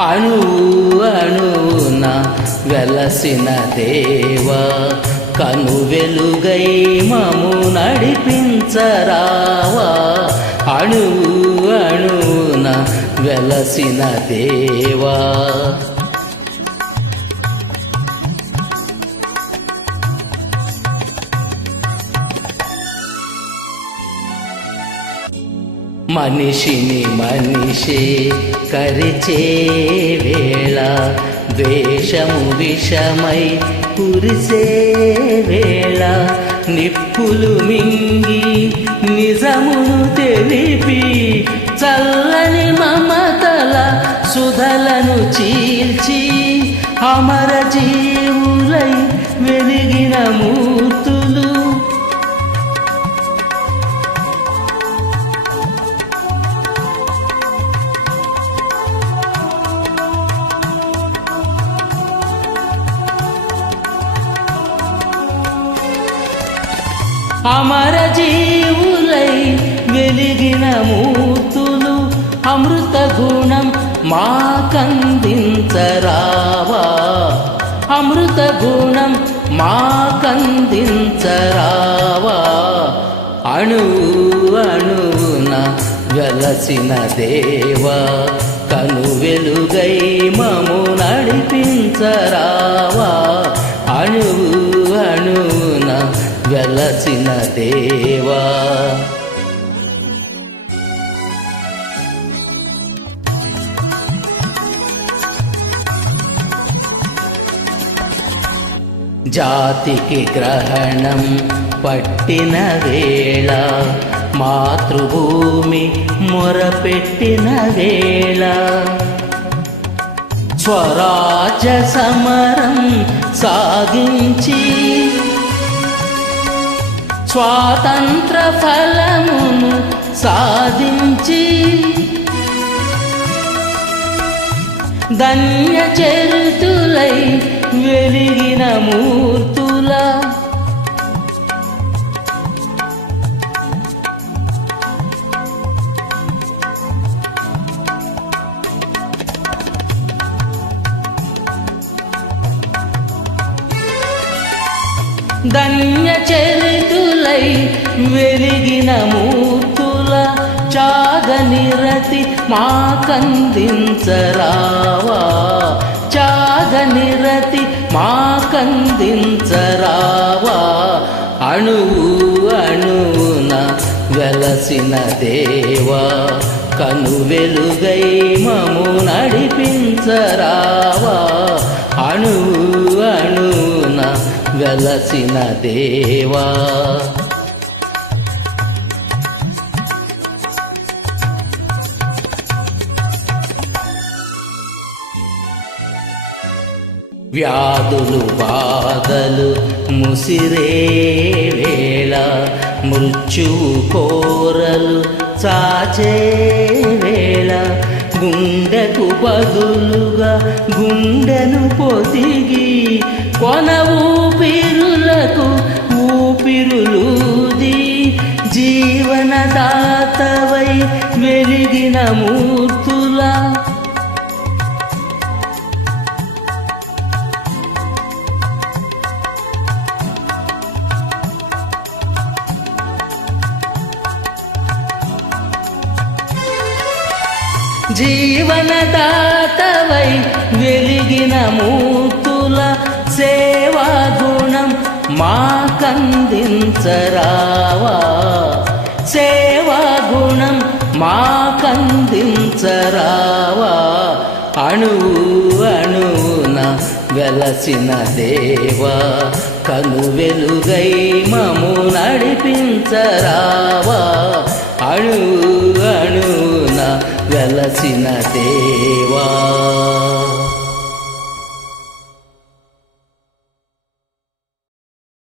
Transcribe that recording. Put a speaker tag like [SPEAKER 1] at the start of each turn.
[SPEAKER 1] అణు అణున వెలసిన దేవా కను వెలుగై మము నడిపించరావా. అణు అణున వెలసిన దేవా మనిషిని మనిషే కరిచే వేళ ద్వేషము విషమై కురిసే వేళ నిప్పులు మింగి నిజమును తెలిపి చల్లని మమతల సుధలను చీల్చి అమర జీవులై వెలిగిన మూర్తులు అమర జీవులై వెలిగిన మూర్తులు అమృత గుణం మాకందించరావా. అమృత గుణం మాకందించరావా. అణు అణున వెలసిన దేవా కను వెలుగై మము నడిపించరావా. వెలసిన దేవా. జాతికి గ్రహణం పట్టిన వేళ మాతృభూమి మొరపెట్టిన వేళ. స్వరాజ సమరం సాగించి స్వాతంత్ర ఫలమును సాధించి ధన్య చరుతులై వెలిగిన మూర్తుల ధన్య చరితులై వెలిగిన మూర్తుల చాగనిరతి మాకందించరావా? చాగనిరతి మాకందించరావా? అణువు అణువున వెలసిన దేవా కను వెలుగై మము నడిపించరావా? అణువు అణువున వెలసిన దేవా వ్యాధులు బాధలు ముసిరే వేళ మృత్యువు కోరలు చాచే వేళ. గుండెకు బదులుగా గుండెను పొదిగి కొన ఊపిరులకు ఊపిరులూది జీవనదాతవై వెలిగిన జీవనదాతవై వెలిగిన మూతుల సేవా గుణం మాకందించరావా. సేవా గుణం మాకందించరావా. అణువు అణువున వెలసిన దేవా కను వెలుగై మము నడిపించరావా. అణువు అణువున వెలసిన దేవా